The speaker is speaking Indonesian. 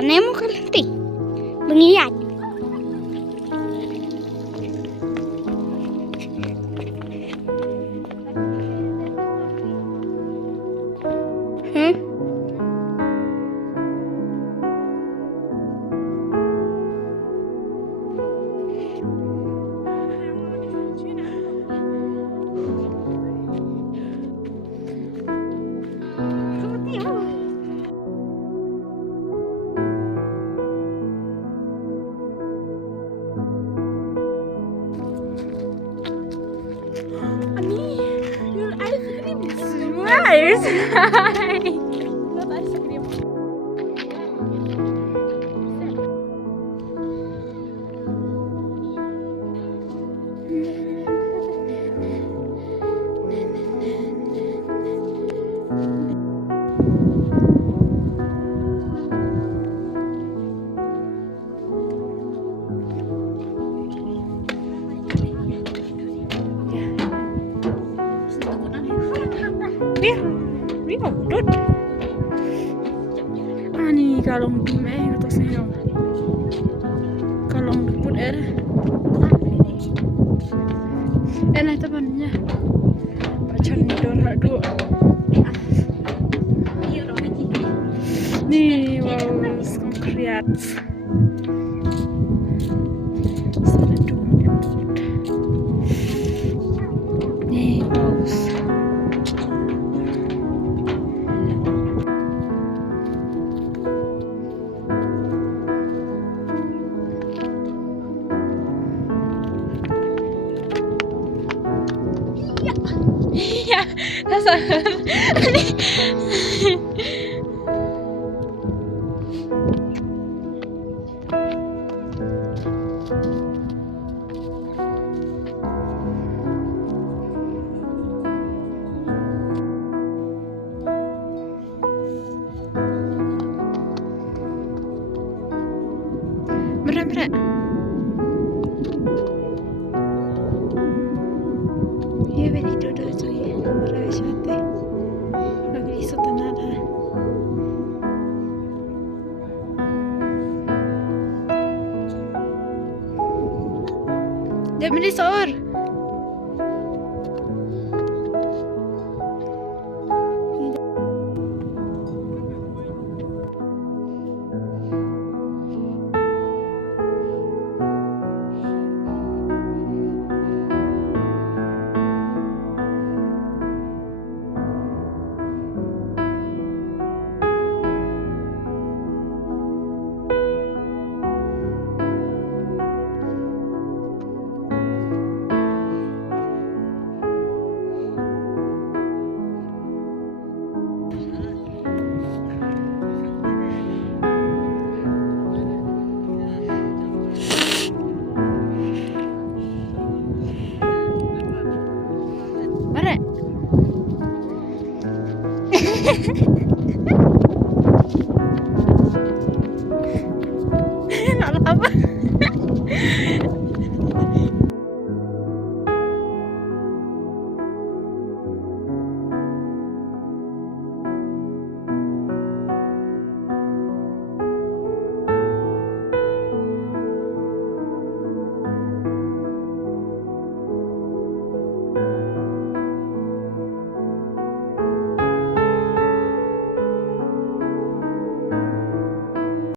Tane mo kalti. Bangiyat. Nice. Not ice cream. Dia ngudut. Ani kalong dume atasnya. Kalong duput enak temannya. Pacar nidor hadu. Nih, wow, konkret. Nih, wow. Iya, rasa berat. Iya, beri duduk cuy. Berat sate. Lagi isu tenar. Dia beri sor. Berat.